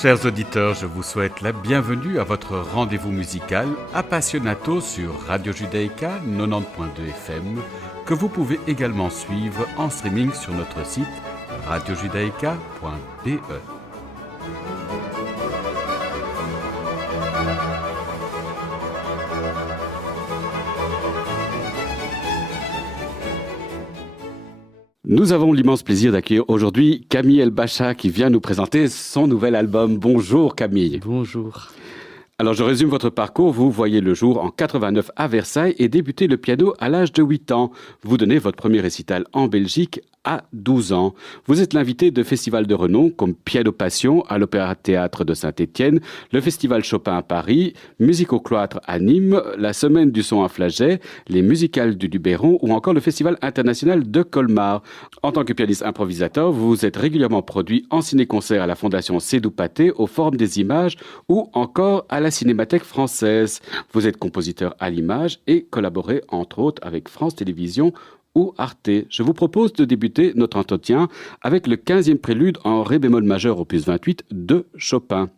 Chers auditeurs, je vous souhaite la bienvenue à votre rendez-vous musical Appassionato sur Radio Judaïka 90.2 FM, que vous pouvez également suivre en streaming sur notre site radiojudaïka.be. Nous avons l'immense plaisir d'accueillir aujourd'hui Camille Elbacha qui vient nous présenter son nouvel album. Bonjour Camille. Bonjour. Alors je résume votre parcours. Vous voyez le jour en 89 à Versailles et débutez le piano à l'âge de 8 ans. Vous donnez votre premier récital en Belgique à 12 ans. Vous êtes l'invité de festivals de renom comme Piano Passion à l'Opéra-Théâtre de Saint-Étienne, le Festival Chopin à Paris, Musique au Cloître à Nîmes, la Semaine du son à Flagey, les musicales du Luberon ou encore le Festival international de Colmar. En tant que pianiste improvisateur, vous êtes régulièrement produit en ciné-concert à la Fondation Sédou Pathé, au Forum des Images ou encore à la Cinémathèque française. Vous êtes compositeur à l'image et collaborez entre autres avec France Télévisions ou Arte. Je vous propose de débuter notre entretien avec le 15e prélude en ré bémol majeur opus 28 de Chopin.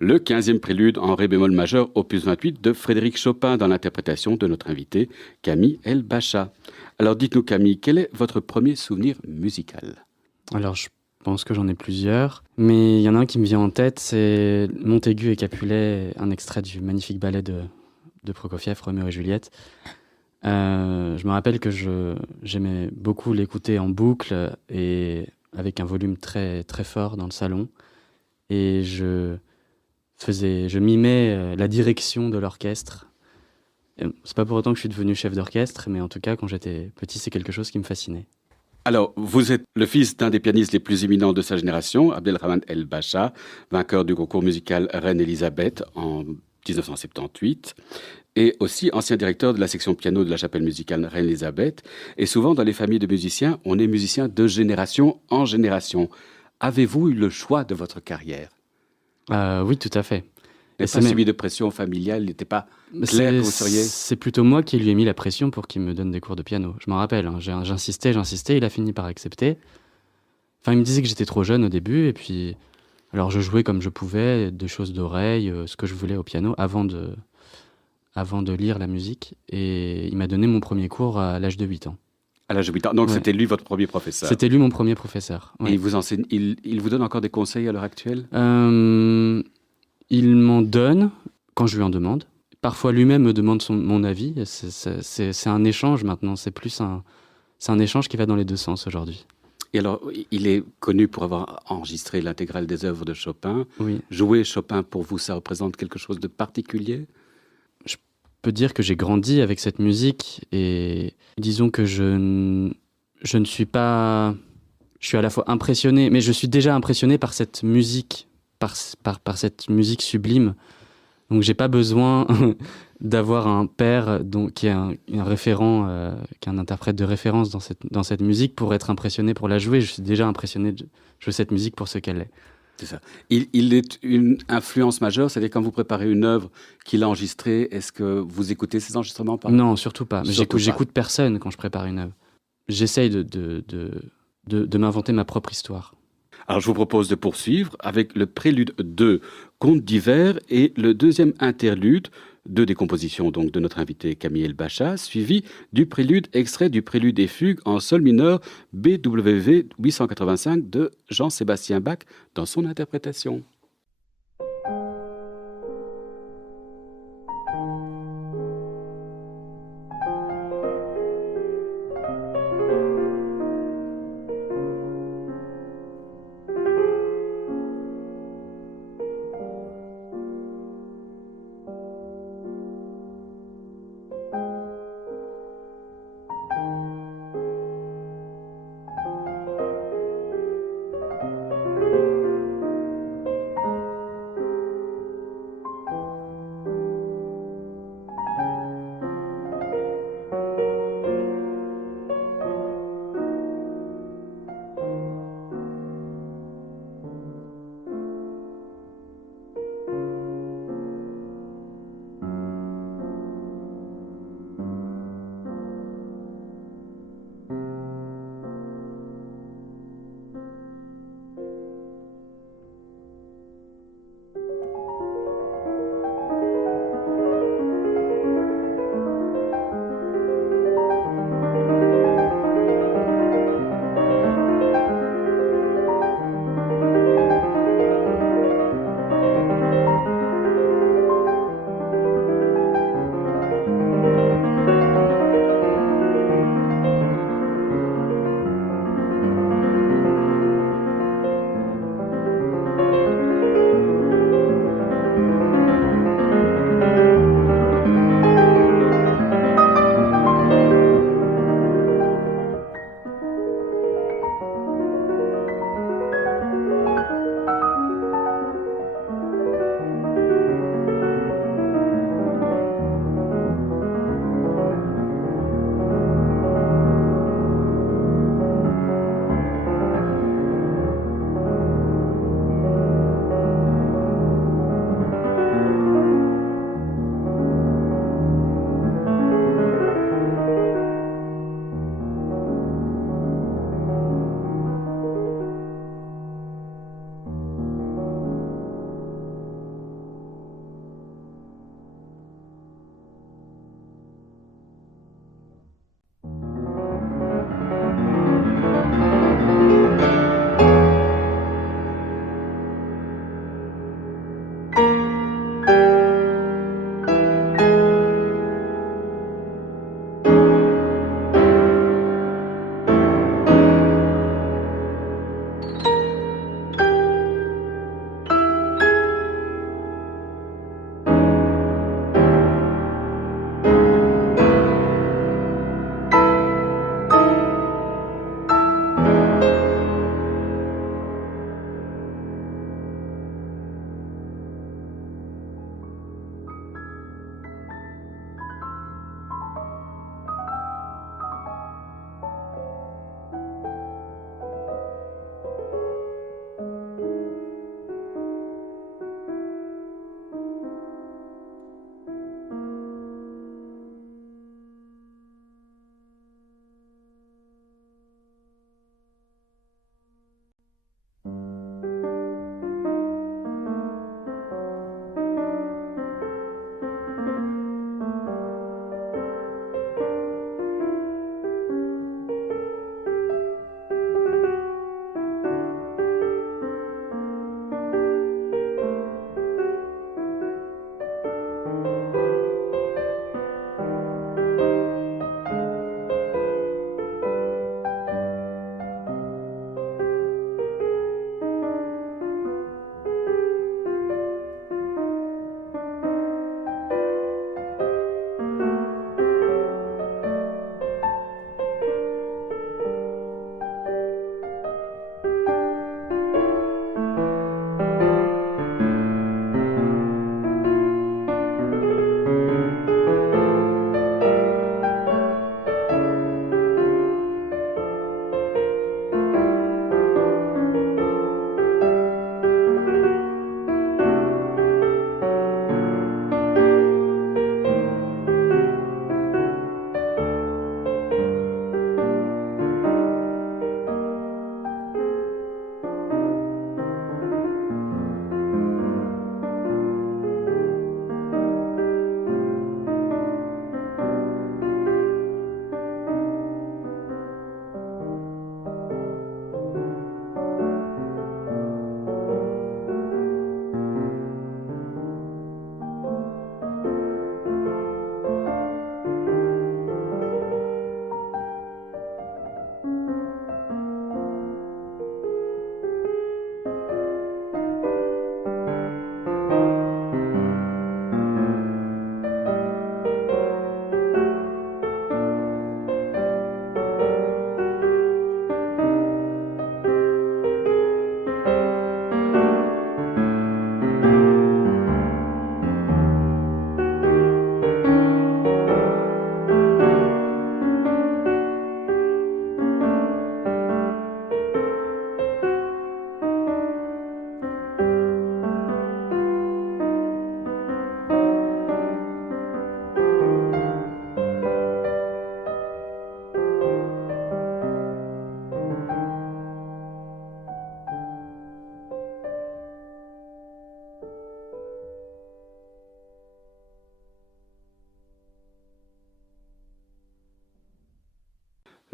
Le 15e prélude en ré bémol majeur, opus 28 de Frédéric Chopin dans l'interprétation de notre invité Camille El-Bacha. Alors dites-nous Camille, quel est votre premier souvenir musical? Alors, je pense que j'en ai plusieurs, mais il y en a un qui me vient en tête, c'est Montaigu et Capulet, un extrait du magnifique ballet de Prokofiev, Roméo et Juliette. Je me rappelle que j'aimais beaucoup l'écouter en boucle et avec un volume très, très fort dans le salon. Et je mimais la direction de l'orchestre. C'est pas pour autant que je suis devenu chef d'orchestre, mais en tout cas, quand j'étais petit, c'est quelque chose qui me fascinait. Alors, vous êtes le fils d'un des pianistes les plus éminents de sa génération, Abdelrahman El-Bacha, vainqueur du concours musical Reine-Élisabeth en 1978, et aussi ancien directeur de la section piano de la chapelle musicale Reine-Élisabeth. Et souvent, dans les familles de musiciens, on est musicien de génération en génération. Avez-vous eu le choix de votre carrière? Oui, tout à fait. Vous n'avez pas subi de pression familiale? Il n'était pas clair que vous seriez... C'est plutôt moi qui lui ai mis la pression pour qu'il me donne des cours de piano. Je m'en rappelle, hein, j'insistais, il a fini par accepter. Enfin, il me disait que j'étais trop jeune au début, et puis... Alors, je jouais comme je pouvais, des choses d'oreille, ce que je voulais au piano, avant de lire la musique. Et il m'a donné mon premier cours à l'âge de 8 ans. À l'âge de 8 ans. Donc, Ouais. c'était lui votre premier professeur? C'était lui mon premier professeur. Ouais. Et il vous enseigne, il vous donne encore des conseils à l'heure actuelle? Il m'en donne quand je lui en demande. Parfois, lui-même me demande mon avis. C'est un échange maintenant. C'est un échange qui va dans les deux sens aujourd'hui. Et alors, il est connu pour avoir enregistré l'intégrale des œuvres de Chopin. Oui. Jouer Chopin, pour vous, ça représente quelque chose de particulier? Je peux dire que j'ai grandi avec cette musique et disons que je ne suis pas... Je suis à la fois impressionné, mais je suis déjà impressionné par cette musique, par cette musique sublime. Donc j'ai pas besoin d'avoir un père qui est un référent, qui est un interprète de référence dans cette musique pour être impressionné pour la jouer. Je suis déjà impressionné de jouer cette musique pour ce qu'elle est. C'est ça. Il est une influence majeure, c'est-à-dire quand vous préparez une œuvre qu'il a enregistrée, est-ce que vous écoutez ces enregistrements Non, surtout pas. Mais Surtout j'écoute personne quand je prépare une œuvre. J'essaye de m'inventer ma propre histoire. Alors je vous propose de poursuivre avec le prélude 2, Contes d'hiver, et le deuxième interlude, deux des compositions donc de notre invité Camille El-Bacha, suivi du prélude extrait du prélude et fugue en sol mineur BWV 885 de Jean-Sébastien Bach dans son interprétation.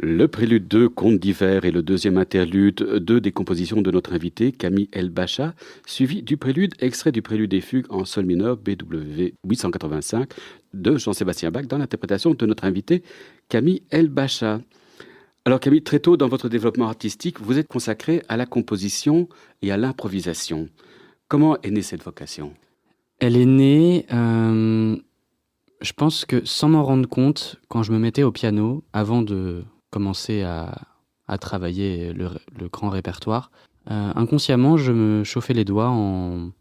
Le prélude 2, Contes d'hiver et le deuxième interlude, deux des compositions de notre invité Camille El-Bacha, suivi du prélude, extrait du prélude et fugue en sol mineur BWV 885 de Jean-Sébastien Bach dans l'interprétation de notre invité Camille El-Bacha. Alors Camille, très tôt dans votre développement artistique, vous êtes consacré à la composition et à l'improvisation. Comment est née cette vocation ? Elle est née, je pense que sans m'en rendre compte, quand je me mettais au piano, avant de commencer à travailler le grand répertoire, inconsciemment, je me chauffais les doigts en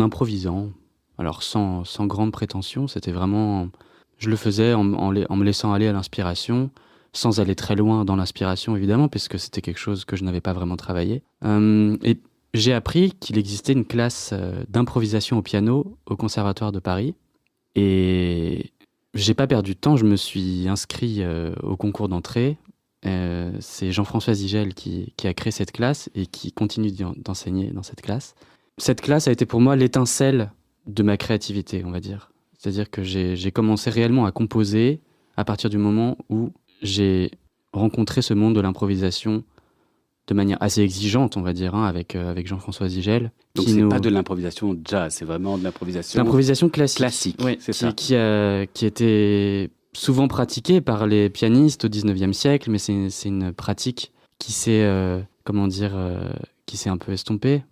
improvisant. Alors sans grande prétention, c'était vraiment... Je le faisais en me laissant aller à l'inspiration, sans aller très loin dans l'inspiration, évidemment, puisque c'était quelque chose que je n'avais pas vraiment travaillé. Et j'ai appris qu'il existait une classe d'improvisation au piano au Conservatoire de Paris. Et j'ai pas perdu de temps, je me suis inscrit au concours d'entrée. C'est Jean-François Zigel qui a créé cette classe et qui continue d'enseigner dans cette classe. Cette classe a été pour moi l'étincelle de ma créativité, on va dire. C'est-à-dire que j'ai commencé réellement à composer à partir du moment où j'ai rencontré ce monde de l'improvisation de manière assez exigeante, on va dire, avec Jean-François Zigel. Donc c'est pas de l'improvisation jazz, c'est vraiment de l'improvisation... L'improvisation classique, oui, c'est ça. Qui était souvent pratiquée par les pianistes au XIXe siècle, mais c'est une pratique qui s'est, qui s'est un peu estompée.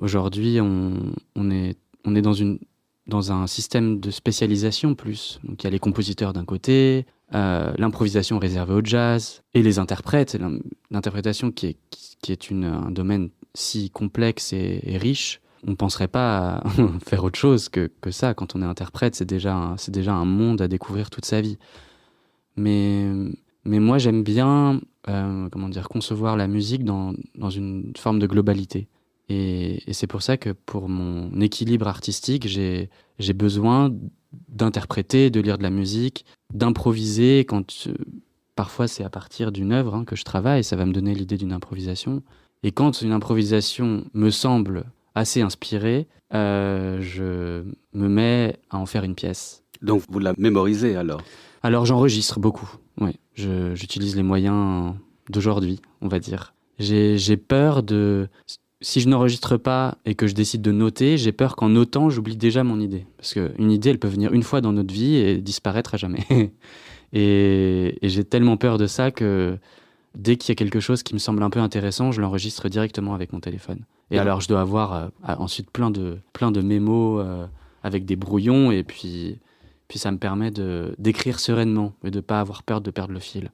Aujourd'hui, on est dans un système de spécialisation plus. Donc il y a les compositeurs d'un côté, l'improvisation réservée au jazz, et les interprètes, l'interprétation qui est un domaine si complexe et riche. On ne penserait pas à faire autre chose que ça. Quand on est interprète, c'est déjà un monde à découvrir toute sa vie. Mais moi, j'aime bien concevoir la musique dans une forme de globalité. Et c'est pour ça que pour mon équilibre artistique, j'ai besoin d'interpréter, de lire de la musique, d'improviser. Parfois, c'est à partir d'une œuvre que je travaille, ça va me donner l'idée d'une improvisation. Et quand une improvisation me semble assez inspirée, je me mets à en faire une pièce. Donc vous la mémorisez alors ? Alors j'enregistre beaucoup, oui. J'utilise les moyens d'aujourd'hui, on va dire. J'ai peur de... Si je n'enregistre pas et que je décide de noter, j'ai peur qu'en notant, j'oublie déjà mon idée. Parce qu'une idée, elle peut venir une fois dans notre vie et disparaître à jamais. et j'ai tellement peur de ça que dès qu'il y a quelque chose qui me semble un peu intéressant, je l'enregistre directement avec mon téléphone. Et alors, je dois avoir ensuite plein de mémos avec des brouillons, et puis ça me permet d'écrire sereinement et de ne pas avoir peur de perdre le fil.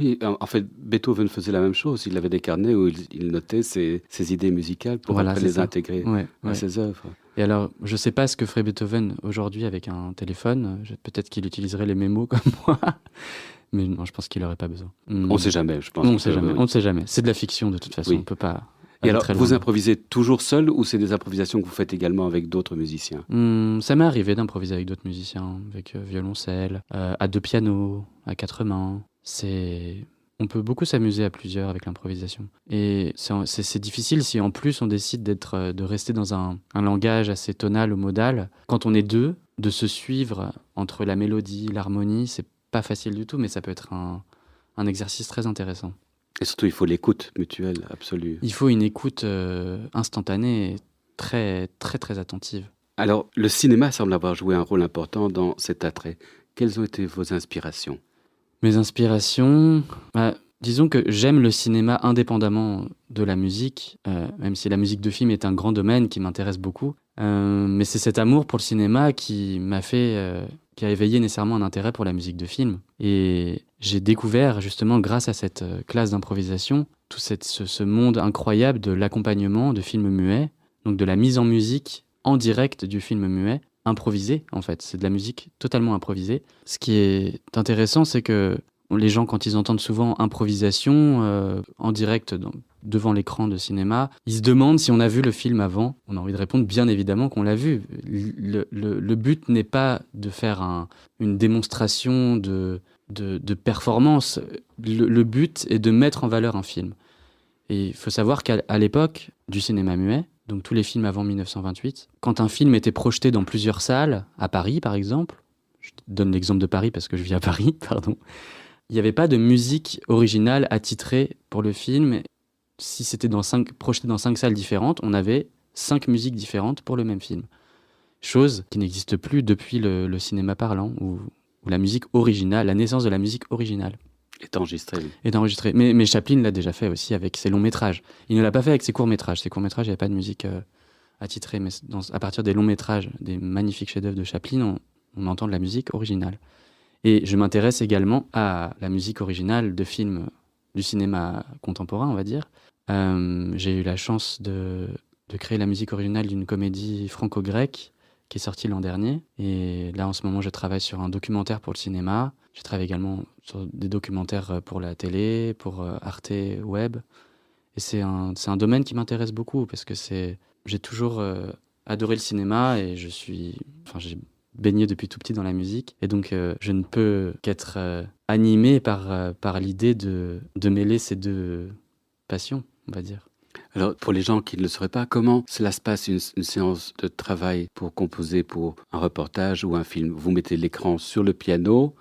Oui, en fait, Beethoven faisait la même chose. Il avait des carnets où il notait ses idées musicales pour après les intégrer à ses œuvres. Et alors, je ne sais pas ce que ferait Beethoven aujourd'hui avec un téléphone. Peut-être qu'il utiliserait les mémos comme moi. Mais non, je pense qu'il n'aurait pas besoin. On ne sait jamais, je pense. On ne sait jamais. C'est de la fiction, de toute façon. On ne peut pas... Et alors, vous improvisez toujours seul ou c'est des improvisations que vous faites également avec d'autres musiciens ? Ça m'est arrivé d'improviser avec d'autres musiciens, avec violoncelle, à deux pianos, à quatre mains. On peut beaucoup s'amuser à plusieurs avec l'improvisation. Et c'est difficile si en plus on décide de rester dans un langage assez tonal ou modal. Quand on est deux, de se suivre entre la mélodie, l'harmonie, c'est pas facile du tout, mais ça peut être un exercice très intéressant. Et surtout, il faut l'écoute mutuelle absolue. Il faut une écoute instantanée et très, très, très attentive. Alors, le cinéma semble avoir joué un rôle important dans cet attrait. Quelles ont été vos inspirations ? Mes inspirations... disons que j'aime le cinéma indépendamment de la musique, même si la musique de film est un grand domaine qui m'intéresse beaucoup. Mais c'est cet amour pour le cinéma qui qui a éveillé nécessairement un intérêt pour la musique de film. Et j'ai découvert, justement, grâce à cette classe d'improvisation, tout ce monde incroyable de l'accompagnement de films muets, donc de la mise en musique en direct du film muet, improvisé, en fait. C'est de la musique totalement improvisée. Ce qui est intéressant, c'est que les gens, quand ils entendent souvent improvisation en direct devant l'écran de cinéma, ils se demandent si on a vu le film avant. On a envie de répondre bien évidemment qu'on l'a vu. Le but n'est pas de faire une démonstration de performance. Le but est de mettre en valeur un film. Et il faut savoir qu'à l'époque du cinéma muet, donc tous les films avant 1928, quand un film était projeté dans plusieurs salles, à Paris par exemple, je donne l'exemple de Paris parce que je vis à Paris, pardon, il n'y avait pas de musique originale attitrée pour le film. Si c'était projeté dans 5 salles différentes, on avait 5 musiques différentes pour le même film. Chose qui n'existe plus depuis le cinéma parlant, où la musique originale, la naissance de la musique originale est enregistrée. Est enregistrée. Mais Chaplin l'a déjà fait aussi avec ses longs métrages. Il ne l'a pas fait avec ses courts métrages. Ses courts métrages, il n'y avait pas de musique attitrée. Mais à partir des longs métrages, des magnifiques chefs-d'œuvre de Chaplin, on entend de la musique originale. Et je m'intéresse également à la musique originale de films du cinéma contemporain, on va dire. J'ai eu la chance de créer la musique originale d'une comédie franco-grecque qui est sortie l'an dernier. Et là, en ce moment, je travaille sur un documentaire pour le cinéma. Je travaille également sur des documentaires pour la télé, pour Arte Web. Et c'est un domaine qui m'intéresse beaucoup parce que j'ai toujours adoré le cinéma et j'ai baigné depuis tout petit dans la musique. Et donc, je ne peux qu'être animé par l'idée de mêler ces deux passions, on va dire. Alors, pour les gens qui ne le sauraient pas, comment cela se passe, une séance de travail pour composer pour un reportage ou un film? Vous mettez l'écran sur le piano,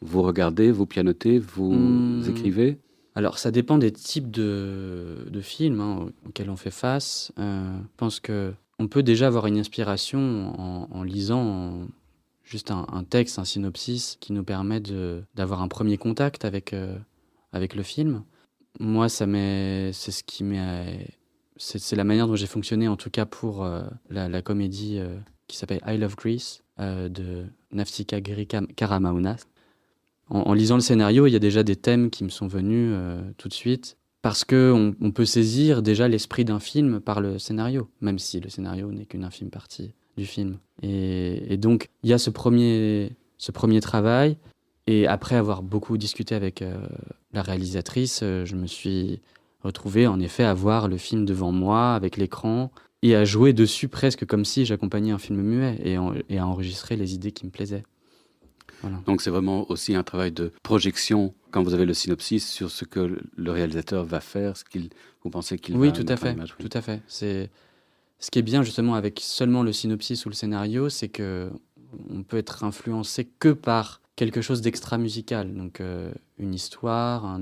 vous regardez, vous pianotez, vous écrivez? Alors, ça dépend des types de films auxquels on fait face. Je pense qu'on peut déjà avoir une inspiration en lisant juste un texte, un synopsis qui nous permet d'avoir un premier contact avec le film. Moi, c'est la manière dont j'ai fonctionné, en tout cas pour la comédie qui s'appelle I Love Greece de Nafsika Karamaunas. En lisant le scénario, il y a déjà des thèmes qui me sont venus tout de suite, parce qu'on peut saisir déjà l'esprit d'un film par le scénario, même si le scénario n'est qu'une infime partie du film. Et donc, il y a ce premier travail. Et après avoir beaucoup discuté avec la réalisatrice, je me suis retrouvé en effet à voir le film devant moi, avec l'écran, et à jouer dessus presque comme si j'accompagnais un film muet, et à enregistrer les idées qui me plaisaient. Voilà. Donc c'est vraiment aussi un travail de projection, quand vous avez le synopsis, sur ce que le réalisateur va faire, vous pensez qu'il va mettre en image. Oui, tout à fait. Ce qui est bien justement avec seulement le synopsis ou le scénario, c'est qu'on peut être influencé que par quelque chose d'extra musical, donc une histoire,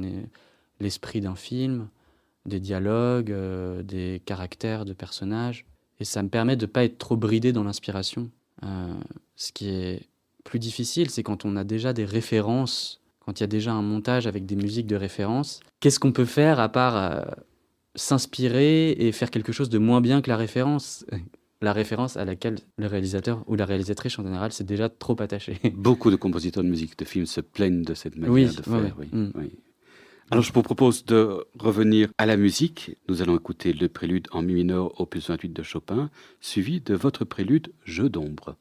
l'esprit d'un film, des dialogues, des caractères de personnages. Et ça me permet de ne pas être trop bridé dans l'inspiration. Ce qui est plus difficile, c'est quand on a déjà des références, quand il y a déjà un montage avec des musiques de référence. Qu'est-ce qu'on peut faire à part s'inspirer et faire quelque chose de moins bien que la référence à laquelle le réalisateur ou la réalisatrice en général s'est déjà trop attaché. Beaucoup de compositeurs de musique de films se plaignent de cette manière de faire. Oui. Alors je vous propose de revenir à la musique. Nous allons écouter le prélude en mi mineur opus 28 de Chopin, suivi de votre prélude Jeu d'ombre.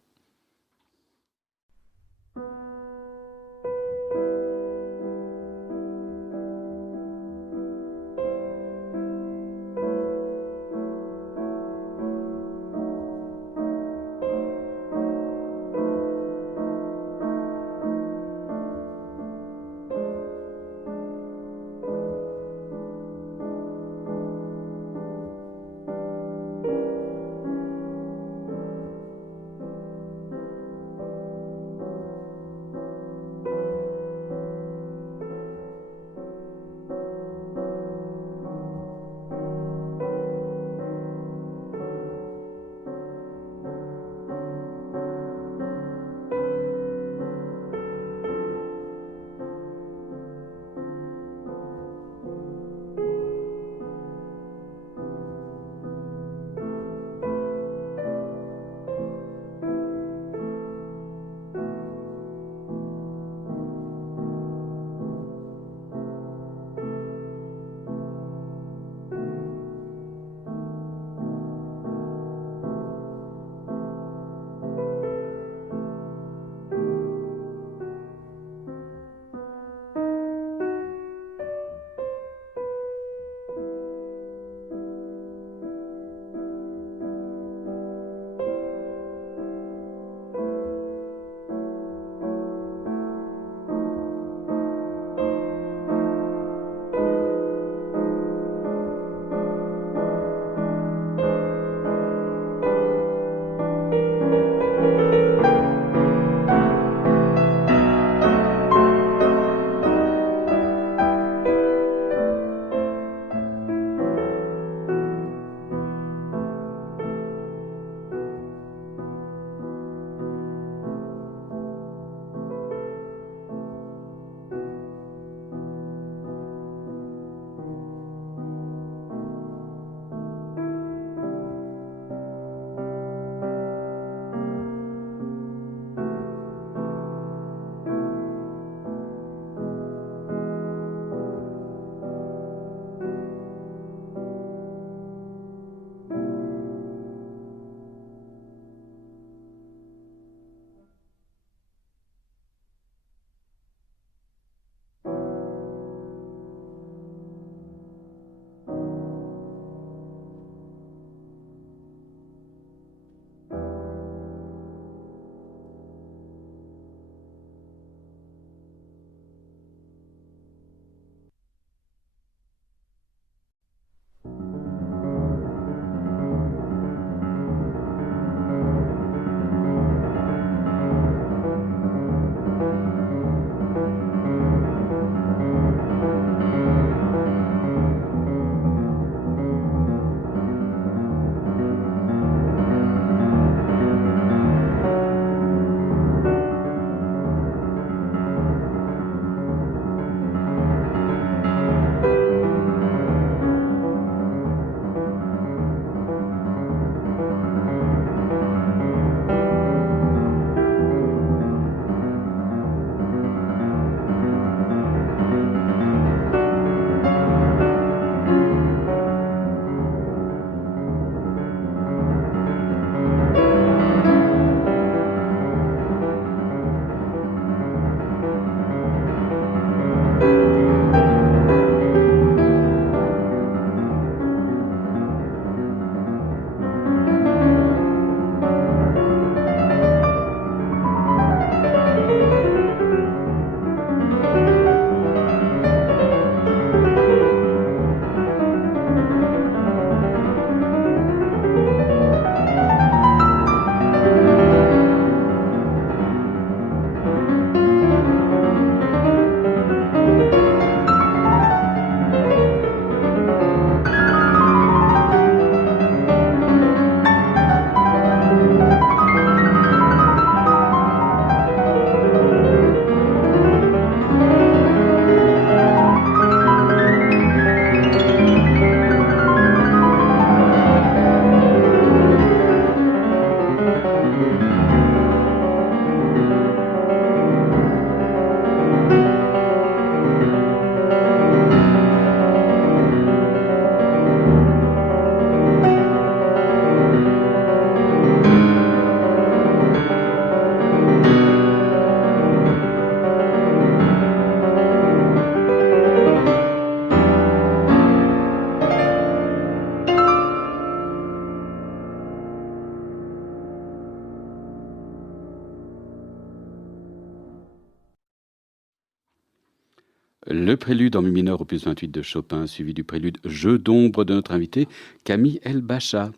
prélude en mi mineur opus 28 de Chopin, suivi du prélude Jeu d'ombre de notre invité Camille El-Bacha.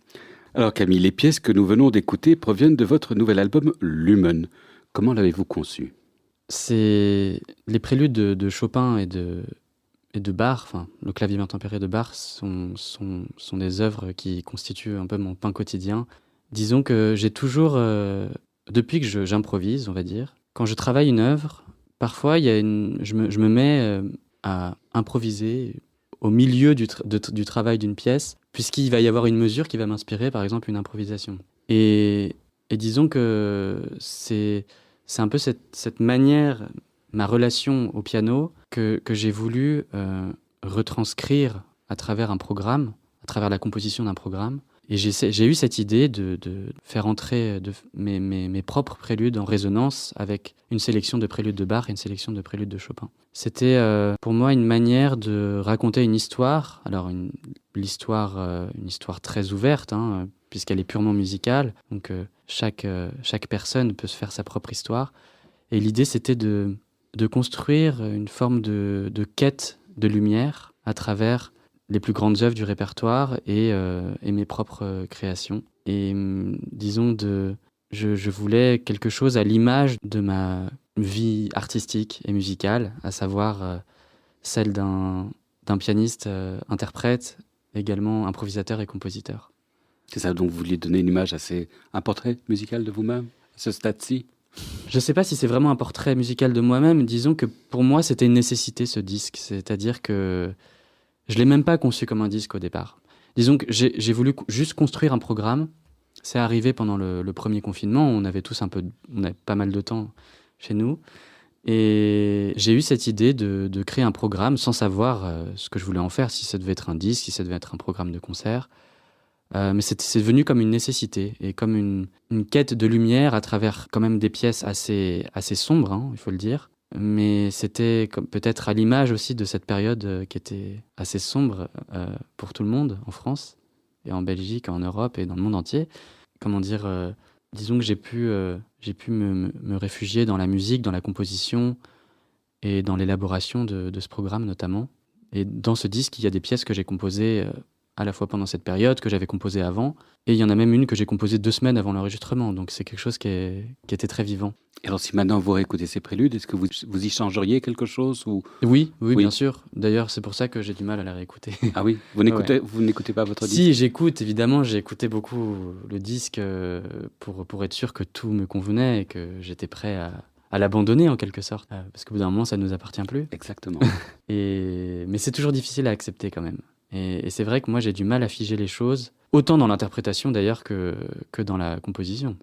Alors Camille, les pièces que nous venons d'écouter proviennent de votre nouvel album Lumen. Comment l'avez-vous conçu ? C'est les préludes de Chopin et de Bach, enfin le clavier tempéré de Bach sont des œuvres qui constituent un peu mon pain quotidien. Disons que j'ai toujours, depuis que j'improvise, on va dire, quand je travaille une œuvre, parfois je me mets à improviser au milieu du travail d'une pièce, puisqu'il va y avoir une mesure qui va m'inspirer, par exemple une improvisation. Et disons que c'est un peu cette manière, ma relation au piano, que j'ai voulu retranscrire à travers un programme, à travers la composition d'un programme. Et j'ai eu cette idée de faire entrer mes propres préludes en résonance avec une sélection de préludes de Bach et une sélection de préludes de Chopin. C'était pour moi une manière de raconter une histoire. Alors une histoire très ouverte, hein, puisqu'elle est purement musicale. Donc chaque personne peut se faire sa propre histoire. Et l'idée, c'était de construire une forme de quête de lumière à travers les plus grandes œuvres du répertoire et mes propres créations. Et disons, je voulais quelque chose à l'image de ma vie artistique et musicale, à savoir celle d'un pianiste, interprète, également improvisateur et compositeur. C'est ça, donc vous vouliez donner une image un portrait musical de vous-même, à ce stade-ci ? Je ne sais pas si c'est vraiment un portrait musical de moi-même. Disons que pour moi, c'était une nécessité, ce disque. C'est-à-dire que je ne l'ai même pas conçu comme un disque au départ. Disons que j'ai voulu juste construire un programme. C'est arrivé pendant le premier confinement. On avait pas mal de temps chez nous. Et j'ai eu cette idée de créer un programme sans savoir ce que je voulais en faire, si ça devait être un disque, si ça devait être un programme de concert. Mais c'est devenu comme une nécessité et comme une quête de lumière à travers quand même des pièces assez sombres, hein, il faut le dire. Mais c'était peut-être à l'image aussi de cette période qui était assez sombre pour tout le monde en France et en Belgique, en Europe et dans le monde entier. Comment dire, disons que j'ai pu me réfugier dans la musique, dans la composition et dans l'élaboration de ce programme notamment. Et dans ce disque, il y a des pièces que j'ai composées à la fois pendant cette période, que j'avais composée avant, et il y en a même une que j'ai composée 2 semaines avant l'enregistrement, donc c'est quelque chose qui était très vivant. Et alors si maintenant vous réécoutez ces préludes, est-ce que vous y changeriez quelque chose ou... Oui, bien sûr. D'ailleurs, c'est pour ça que j'ai du mal à la réécouter. Ah oui, vous n'écoutez pas votre disque ? Si, j'écoute, évidemment, j'ai écouté beaucoup le disque pour être sûr que tout me convenait et que j'étais prêt à l'abandonner en quelque sorte, parce qu'au bout d'un moment, ça ne nous appartient plus. Exactement. Mais c'est toujours difficile à accepter quand même. Et c'est vrai que moi, j'ai du mal à figer les choses, autant dans l'interprétation d'ailleurs que dans la composition.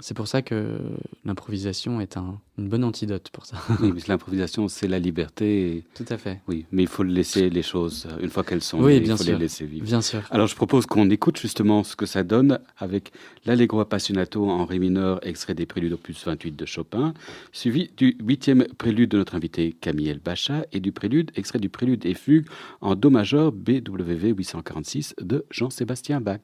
C'est pour ça que l'improvisation est une bonne antidote pour ça. Oui, mais l'improvisation, c'est la liberté. Tout à fait. Oui, mais il faut laisser les choses, une fois qu'elles sont oui, nées, il faut les laisser vivre. Bien sûr. Alors, je propose qu'on écoute justement ce que ça donne avec l'Allegro Appassionato en ré mineur, extrait des préludes opus 28 de Chopin, suivi du 8e prélude de notre invité Camille El-Bacha et du prélude, extrait du prélude et fugue en do majeur BWV 846 de Jean-Sébastien Bach.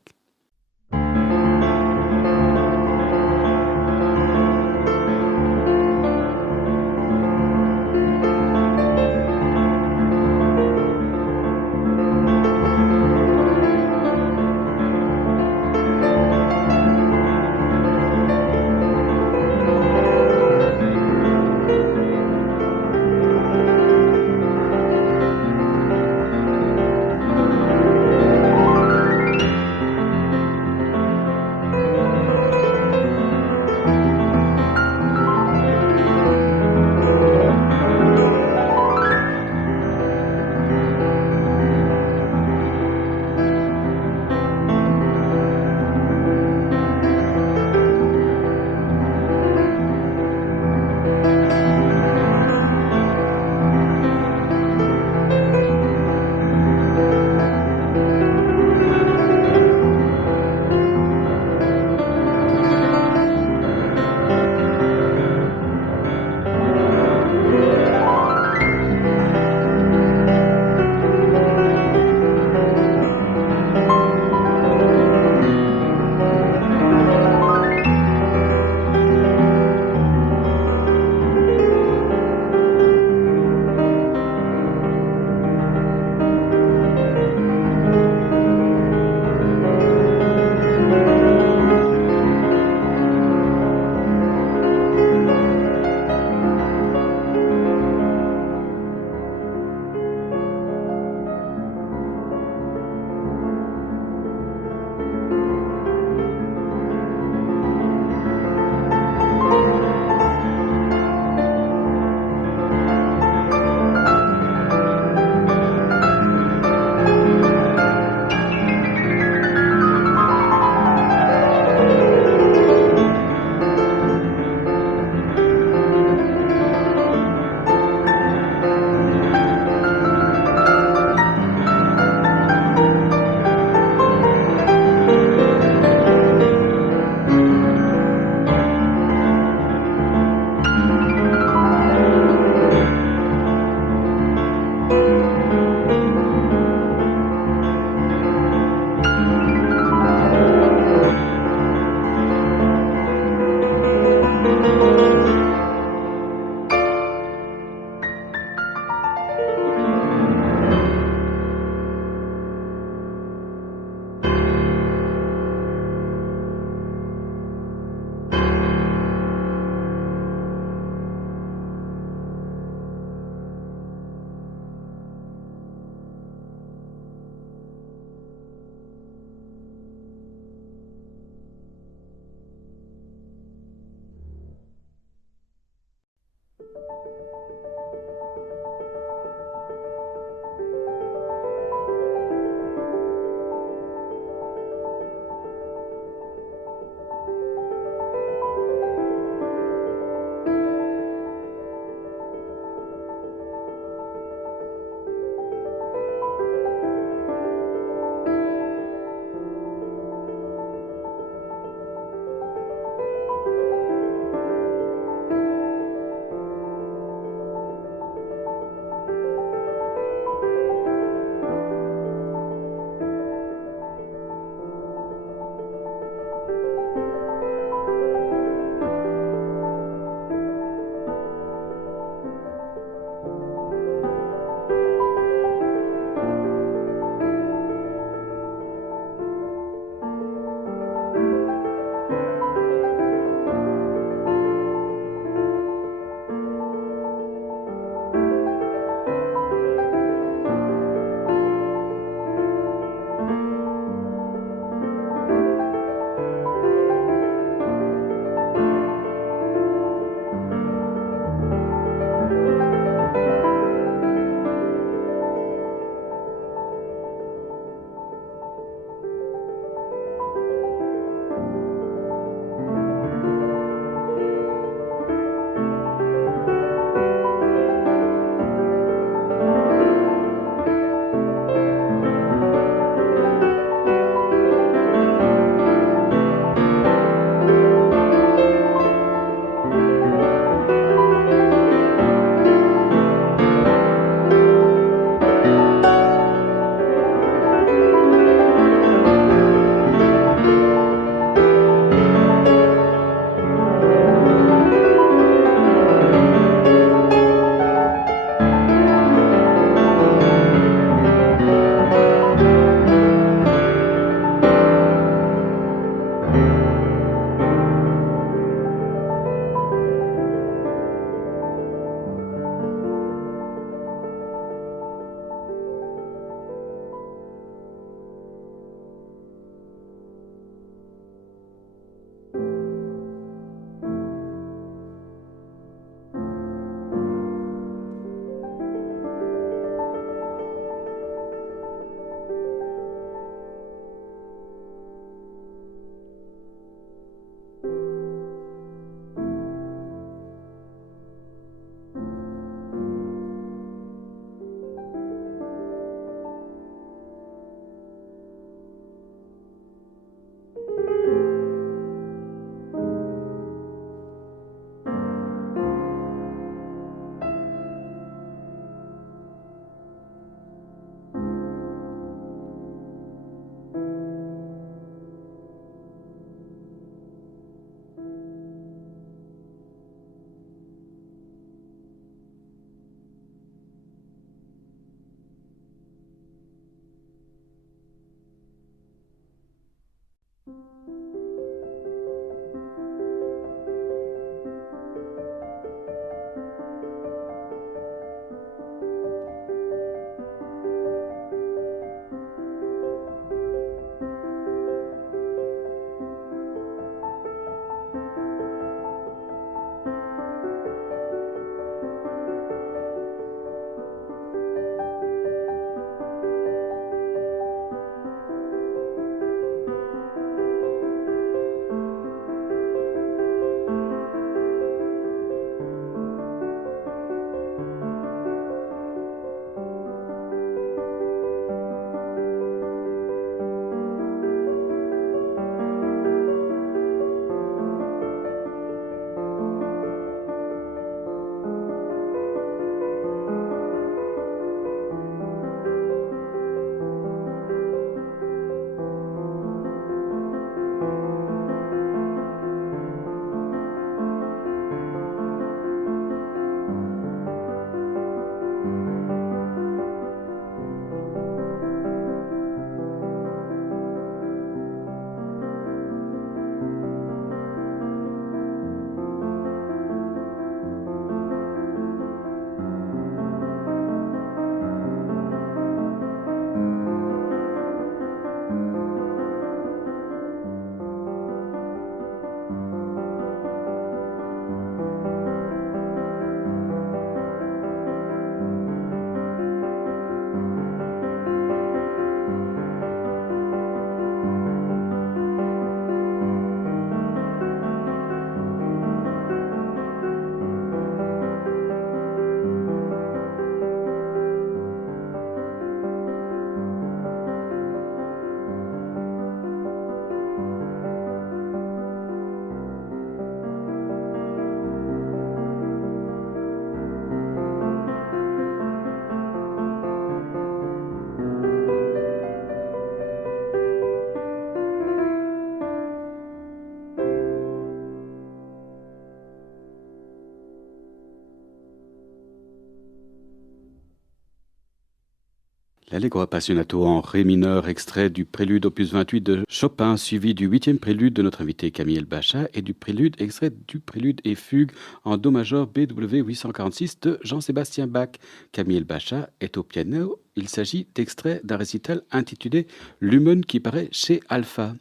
L'Allegro appassionato en ré mineur, extrait du prélude opus 28 de Chopin, suivi du 8e prélude de notre invité Camille Elbacha et du prélude, extrait du prélude et fugue en do majeur BW 846 de Jean-Sébastien Bach. Camille Elbacha est au piano. Il s'agit d'extrait d'un récital intitulé Lumen qui paraît chez Alpha.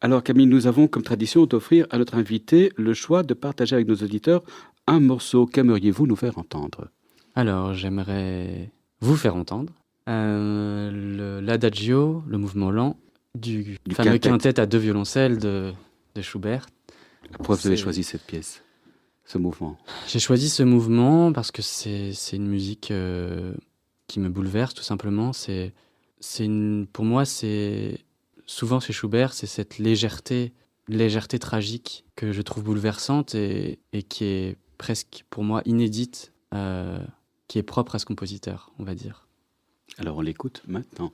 Alors Camille, nous avons comme tradition d'offrir à notre invité le choix de partager avec nos auditeurs un morceau. Qu'aimeriez-vous nous faire entendre? Alors, j'aimerais vous faire entendre l'adagio, le mouvement lent, du fameux quintet à deux violoncelles de Schubert. Pourquoi vous avez choisi cette pièce, ce mouvement? J'ai choisi ce mouvement parce que c'est une musique qui me bouleverse tout simplement. Pour moi, c'est souvent chez Schubert, c'est cette légèreté tragique que je trouve bouleversante et qui est presque pour moi inédite, qui est propre à ce compositeur, on va dire. Alors on l'écoute maintenant.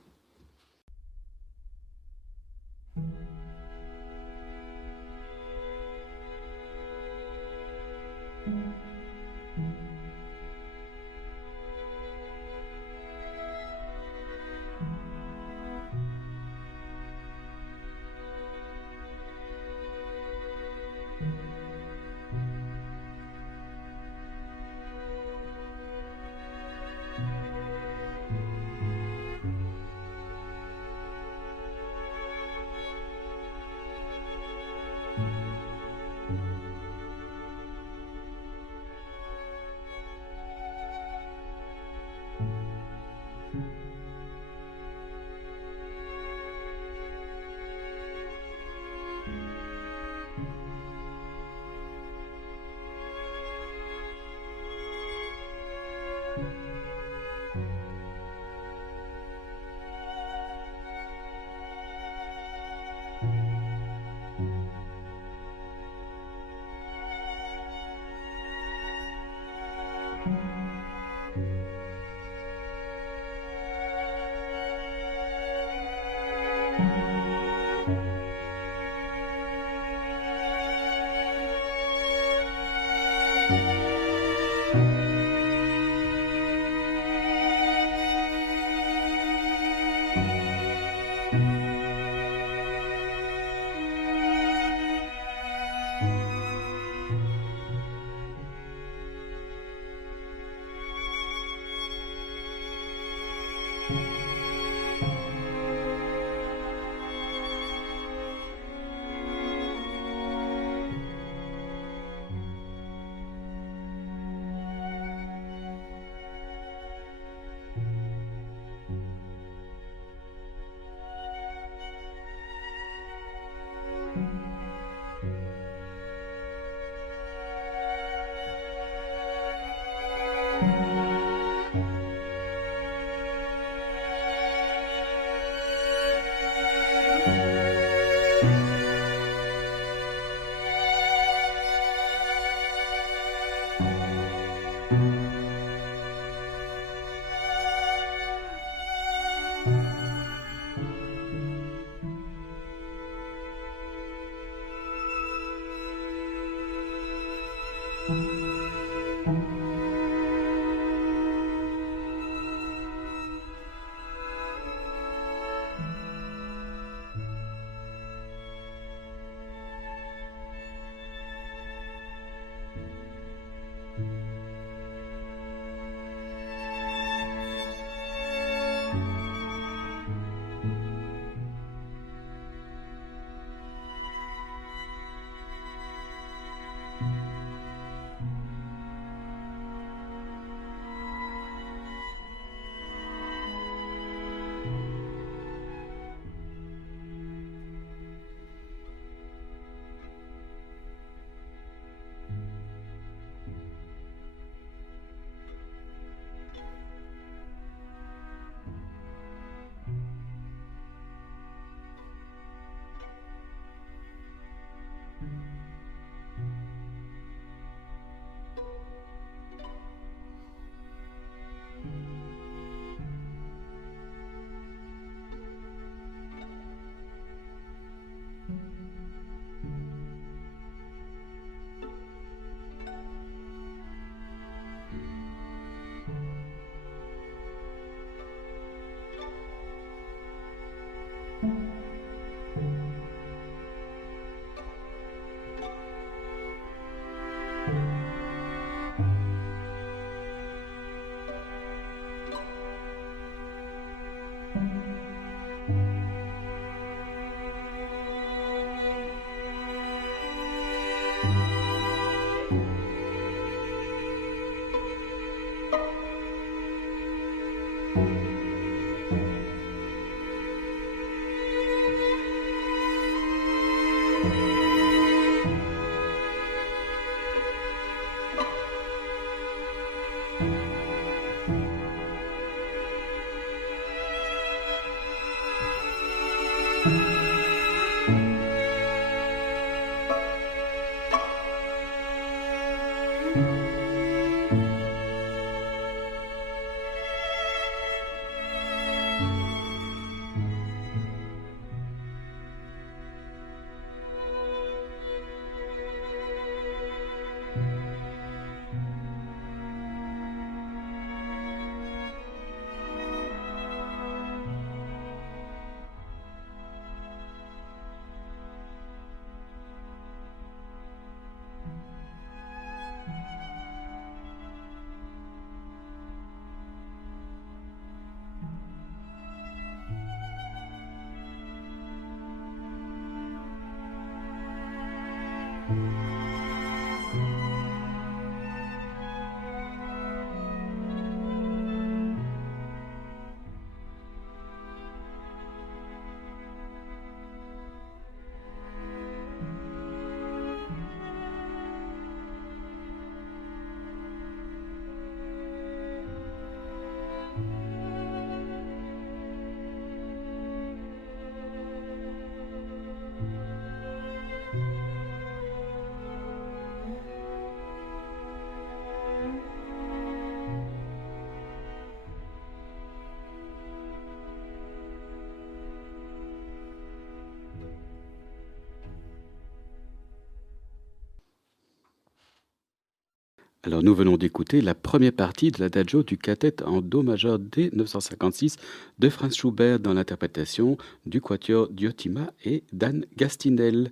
Alors nous venons d'écouter la première partie de l'Adagio du quartet en Do majeur D 956 de Franz Schubert dans l'interprétation du quatuor Diotima et Dan Gastinel.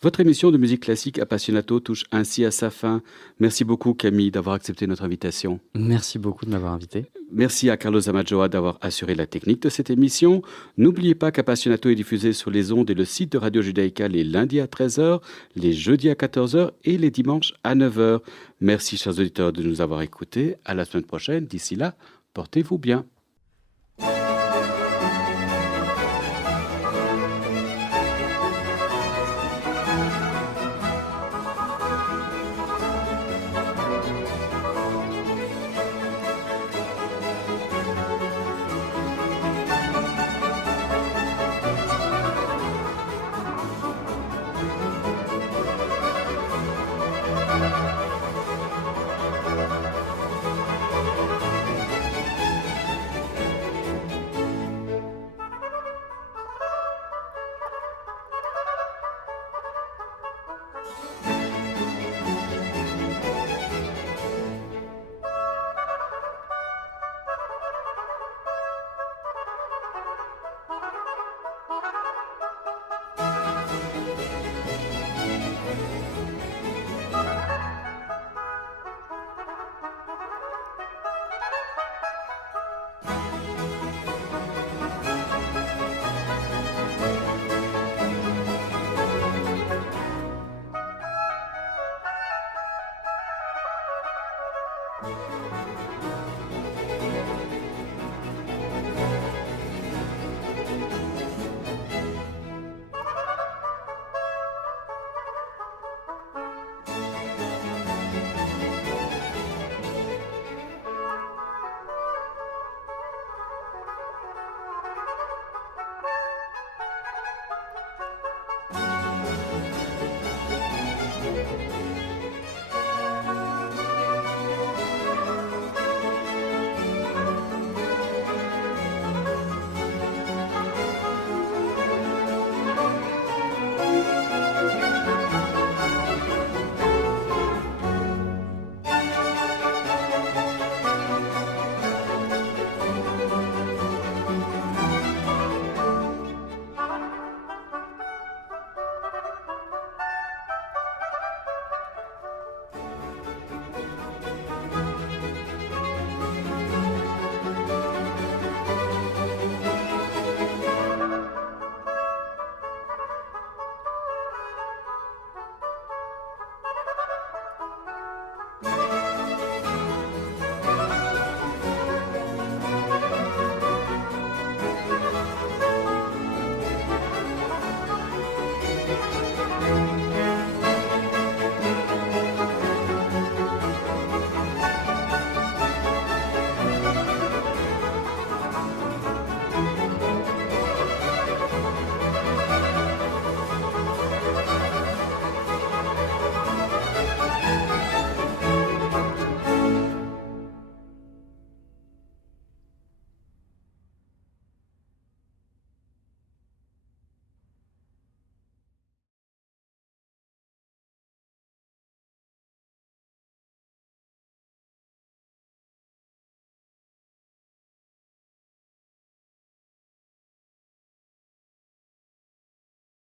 Votre émission de musique classique Appassionato touche ainsi à sa fin. Merci beaucoup Camille d'avoir accepté notre invitation. Merci beaucoup de m'avoir invité. Merci à Carlos Amajoa d'avoir assuré la technique de cette émission. N'oubliez pas qu'Appassionato est diffusé sur les ondes et le site de Radio Judaïka les lundis à 13h, les jeudis à 14h et les dimanches à 9h. Merci, chers auditeurs, de nous avoir écoutés. À la semaine prochaine. D'ici là, portez-vous bien.